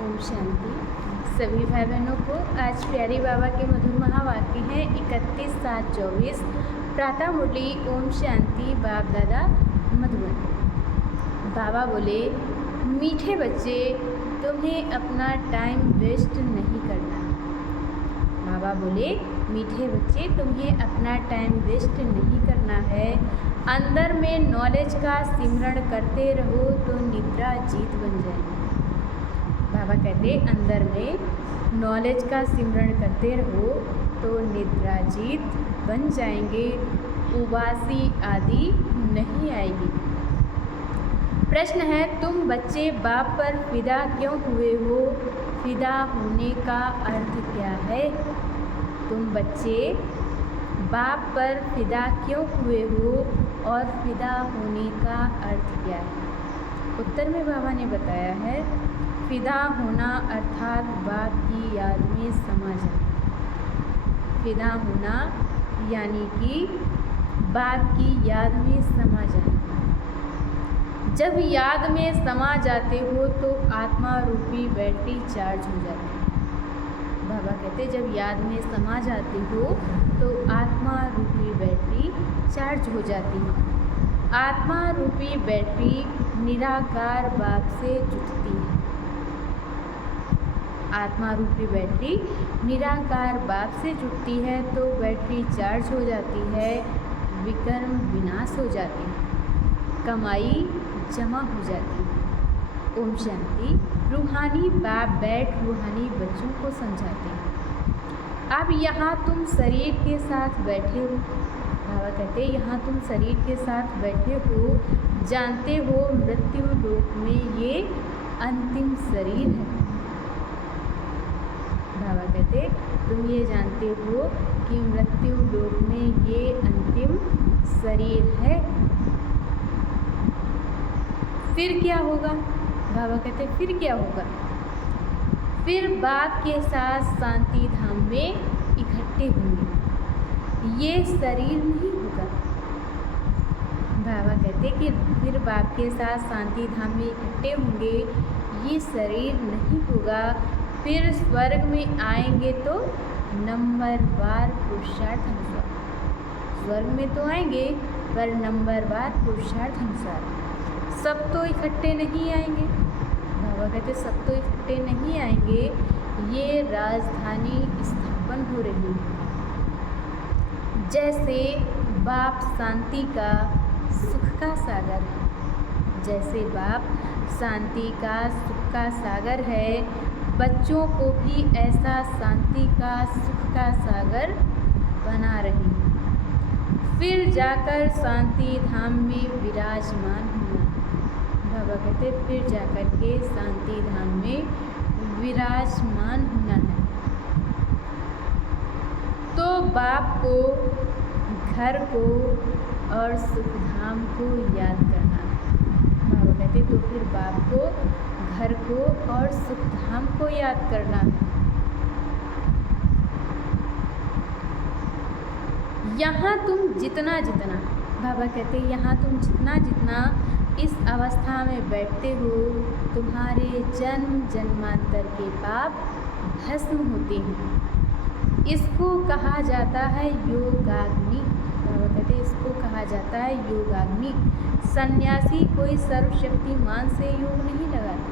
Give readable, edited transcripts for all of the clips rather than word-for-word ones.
ओम शांति। सभी भाई बहनों को आज प्यारी बाबा के मधुर महावाक्य हैं 31/7/24। प्रातः मुरली ओम शांति। बाप दादा मधुबन। बाबा बोले, मीठे बच्चे, तुम्हें अपना टाइम वेस्ट नहीं करना। बाबा बोले, मीठे बच्चे, तुम्हें अपना टाइम वेस्ट नहीं करना है। अंदर में नॉलेज का सिमरण करते रहो तो निद्रा जीत बन जाएगी। बाबा कहते, अंदर में नॉलेज का सिमरण करते रहो तो निद्रा जीत बन जाएंगे, उबासी आदि नहीं आएगी। प्रश्न है, तुम बच्चे बाप पर फिदा क्यों हुए हो? फिदा होने का अर्थ क्या है? तुम बच्चे बाप पर फिदा क्यों हुए हो और फिदा होने का अर्थ क्या है? उत्तर में बाबा ने बताया है, फिदा होना अर्थात बाप की याद में समा जाना। फिदा होना यानी कि बाप की याद में समा जाना। जब याद में समा जाते हो तो आत्मा रूपी बैटरी चार्ज हो जाती है। बाबा कहते, जब याद में समा जाते हो तो आत्मा रूपी बैटरी चार्ज हो जाती है। आत्मा रूपी बैटरी निराकार बाप से जुटती है। आत्मा रूपी बैटरी निराकार बाप से जुटती है तो बैटरी चार्ज हो जाती है, विकर्म विनाश हो जाती है, कमाई जमा हो जाती है। ओम शांति। रूहानी बाप बैठ रूहानी बच्चों को समझाते हैं। अब यहाँ तुम शरीर के साथ बैठे हो। बाबा कहते, यहाँ तुम शरीर के साथ बैठे हो, जानते हो मृत्यु लोक में ये अंतिम शरीर है। बाबा कहते, तुम ये जानते हो कि मृत्यु लोक में ये अंतिम शरीर है। फिर क्या होगा? बाबा कहते, फिर क्या होगा? फिर बाप के साथ शांति धाम में इकट्ठे होंगे। ये शरीर नहीं होगा। बाबा कहते कि फिर बाप के साथ शांति धाम में इकट्ठे होंगे, ये शरीर नहीं होगा। फिर स्वर्ग में आएंगे तो नंबरवार पुरुषार्थ अनुसार। स्वर्ग में तो आएंगे पर नंबरवार पुरुषार्थ अनुसार। सब तो इकट्ठे नहीं आएंगे। बाबा कहते, सब तो इकट्ठे नहीं आएंगे। ये राजधानी स्थापन हो रही है। जैसे बाप शांति का सुख का सागर है, जैसे बाप शांति का सुख का सागर है, बच्चों को भी ऐसा शांति का सुख का सागर बना रही है। फिर जाकर शांति धाम में विराजमान होना। बाबा कहते, फिर जाकर के शांति धाम में विराजमान होना है। तो बाप को, घर को और सुख धाम को याद करना है। बाबा कहते, तो फिर बाप को, घर को और सुख धाम को याद करना है। यहाँ तुम जितना जितना, बाबा कहते, यहाँ तुम जितना जितना इस अवस्था में बैठते हो, तुम्हारे जन्म जन्मांतर के पाप भस्म होते हैं। इसको कहा जाता है योगाग्नि। बाबा कहते, इसको कहा जाता है योगाग्नि। सन्यासी कोई सर्वशक्तिमान से योग नहीं लगाते।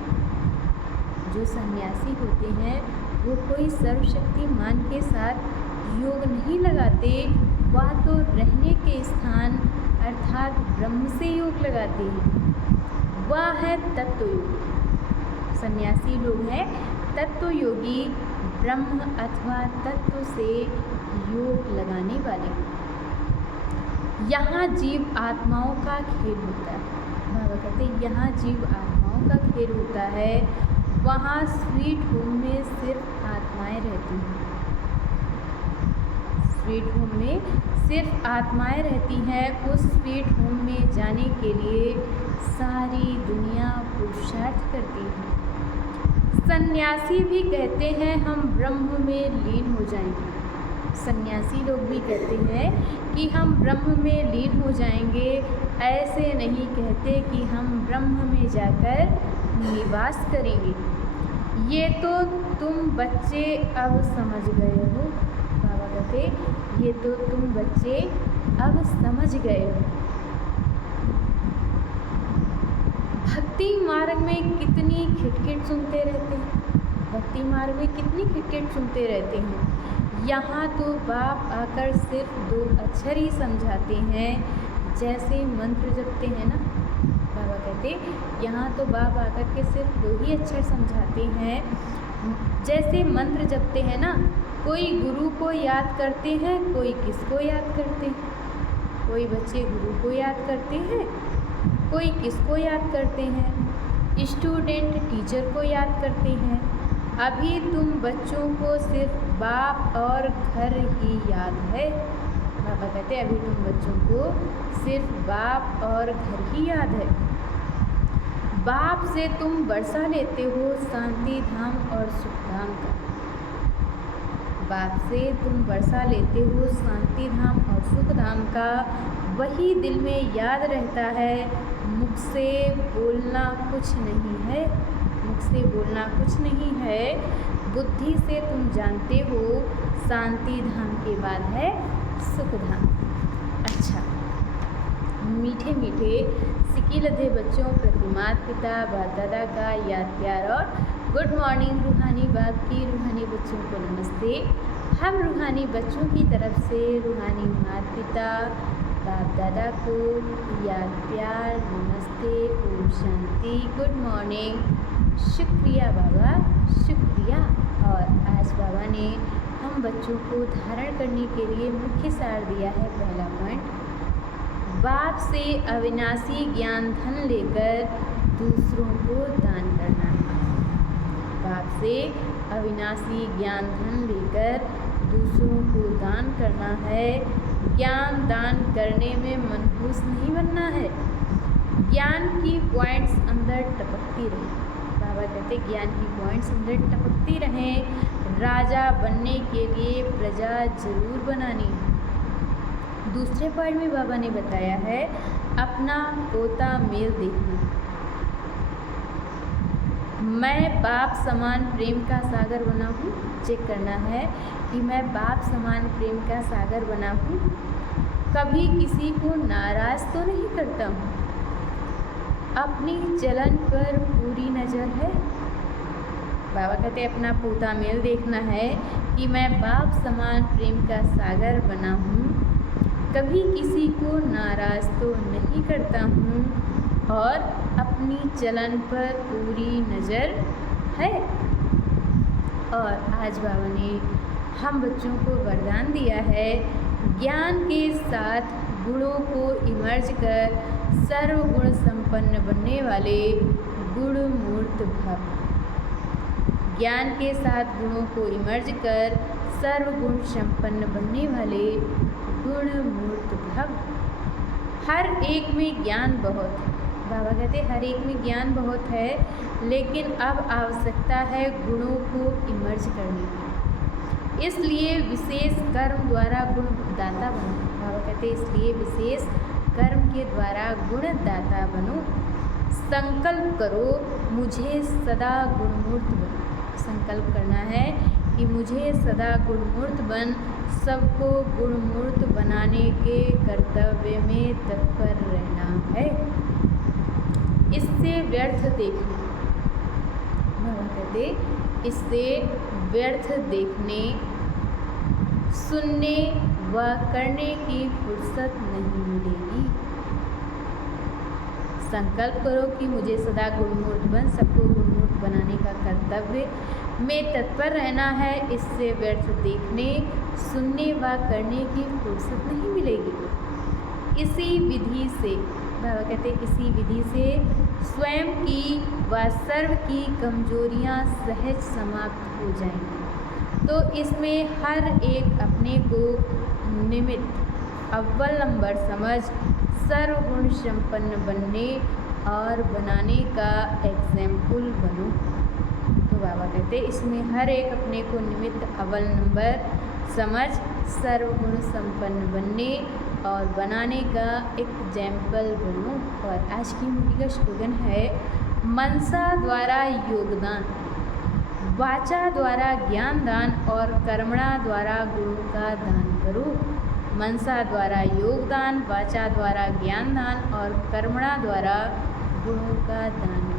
जो सन्यासी होते हैं वो कोई सर्वशक्तिमान के साथ योग नहीं लगाते, वह तो रहने के स्थान अर्थात ब्रह्म से योग लगाते हैं। वह है तत्व योगी। सन्यासी लोग हैं तत्व योगी, ब्रह्म अथवा तत्व से योग लगाने वाले। यहाँ जीव आत्माओं का खेल होता है। बाबा कहते, यहाँ जीव आत्माओं का खेल होता है। वहाँ स्वीट होम में सिर्फ आत्माएं रहती हैं। स्वीट होम में सिर्फ आत्माएं रहती हैं। उस स्वीट होम में जाने के लिए सारी दुनिया पुरुषार्थ करती है। सन्यासी भी कहते हैं हम ब्रह्म में लीन हो जाएंगे। सन्यासी लोग भी कहते हैं कि हम ब्रह्म में लीन हो जाएंगे। ऐसे नहीं कहते कि हम ब्रह्म में जाकर निवास करेंगे। ये तो तुम बच्चे अब समझ गए हो। बाबा कहते ये तो तुम बच्चे अब समझ गए हो। भक्ति मार्ग में कितनी खिटखिट सुनते रहते हैं, भक्ति मार्ग में कितनी खिटखिट सुनते रहते हैं। यहाँ तो बाप आकर सिर्फ 2 अक्षर ही समझाते हैं, जैसे मंत्र जपते हैं ना। बाबा कहते यहाँ तो बाप आकर के सिर्फ 2 ही अक्षर समझाते हैं, जैसे मंत्र जपते हैं ना। कोई गुरु को याद करते हैं, कोई किसको याद करते हैं। कोई बच्चे गुरु को याद करते हैं, कोई किसको याद करते हैं। स्टूडेंट टीचर को याद करते हैं। अभी तुम बच्चों को सिर्फ बाप और घर ही याद है। बाबा कहते हैं अभी तुम बच्चों को सिर्फ बाप और घर ही याद है। बाप से तुम वर्षा लेते हो शांति धाम और सुख धाम का। बाप से तुम वर्षा लेते हो शांति धाम और सुख धाम का, वही दिल में याद रहता है। मुख से बोलना कुछ नहीं है, मुख से बोलना कुछ नहीं है। बुद्धि से तुम जानते हो शांति धाम के बाद है सुख धाम। अच्छा, मीठे मीठे सिकी लधे बच्चों प्रति माता पिता बाप दादा का याद प्यार और गुड मॉर्निंग। रूहानी बाप की रूहानी बच्चों को नमस्ते। हम रूहानी बच्चों की तरफ से रूहानी माता पिता बाप दादा को याद प्यार नमस्ते, ओम शांति, गुड मॉर्निंग। शुक्रिया बाबा, शुक्रिया। और आज बाबा ने हम बच्चों को धारण करने के लिए मुख्य सार दिया है। पहला पॉइंट, बाप से अविनाशी ज्ञान धन लेकर दूसरों को दान करना है। बाप से अविनाशी ज्ञान धन लेकर दूसरों को दान करना है। ज्ञान दान करने में मनहूस नहीं बनना है। ज्ञान की पॉइंट्स अंदर टपकती रहें। बाबा कहते ज्ञान की पॉइंट्स अंदर टपकती रहें। राजा बनने के लिए प्रजा जरूर बनानी है। दूसरे पॉइंट में बाबा ने बताया है अपना पोता मेल देखना। मैं बाप समान प्रेम का सागर बना हूँ। चेक करना है कि मैं बाप समान प्रेम का सागर बना हूँ। कभी किसी को नाराज़ तो नहीं करता हूँ। अपनी चलन पर पूरी नज़र है। बाबा कहते अपना पोता मेल देखना है कि मैं बाप समान प्रेम का सागर बना हूँ। कभी किसी को नाराज़ तो नहीं करता हूँ और अपनी चलन पर पूरी नज़र है। और आज बाबा ने हम बच्चों को वरदान दिया है, ज्ञान के साथ गुणों को इमर्ज कर सर्वगुण संपन्न बनने वाले गुण मूर्त भव। ज्ञान के साथ गुणों को इमर्ज कर सर्वगुण संपन्न बनने वाले गुण मूर्त भव। हर एक में ज्ञान बहुत है। बाबा कहते हर एक में ज्ञान बहुत है, लेकिन अब आवश्यकता है गुणों को इमर्ज करने की। इसलिए विशेष कर्म द्वारा गुणदाता बनो। बाबा कहते इसलिए विशेष कर्म के द्वारा गुणदाता बनो। संकल्प करो मुझे सदा गुणमूर्त बनो। संकल्प करना है कि मुझे सदा गुणमूर्त बन सबको गुणमूर्त बनाने के कर्तव्य में तत्पर रहना है। इससे व्यर्थ देखने, बाबा कहते इससे व्यर्थ देखने, सुनने व करने की फुर्सत नहीं मिलेगी। संकल्प करो कि मुझे सदा गुणमूर्त बन सबको गुणमूर्त बनाने का कर्तव्य में तत्पर रहना है। इससे व्यर्थ देखने, सुनने व करने की फुर्सत नहीं मिलेगी। इसी विधि से, बाबा कहते इसी विधि से स्वयं की व सर्व की कमजोरियां सहज समाप्त हो जाएंगी। तो इसमें हर एक अपने को निमित्त अव्वल नंबर समझ सर्वगुण संपन्न बनने और बनाने का एग्जाम्पल बनो। तो बाबा कहते इसमें हर एक अपने को निमित्त अव्वल नंबर समझ सर्वगुण संपन्न बनने और बनाने का एग्जाम्पल बनो। और आज की मूवी का स्लोगन है मनसा द्वारा योगदान। वाचा द्वारा ज्ञान दान और कर्मणा द्वारा गुणों का दान करूँ। मनसा द्वारा योग दान, वाचा द्वारा ज्ञान दान और कर्मणा द्वारा गुणों का दान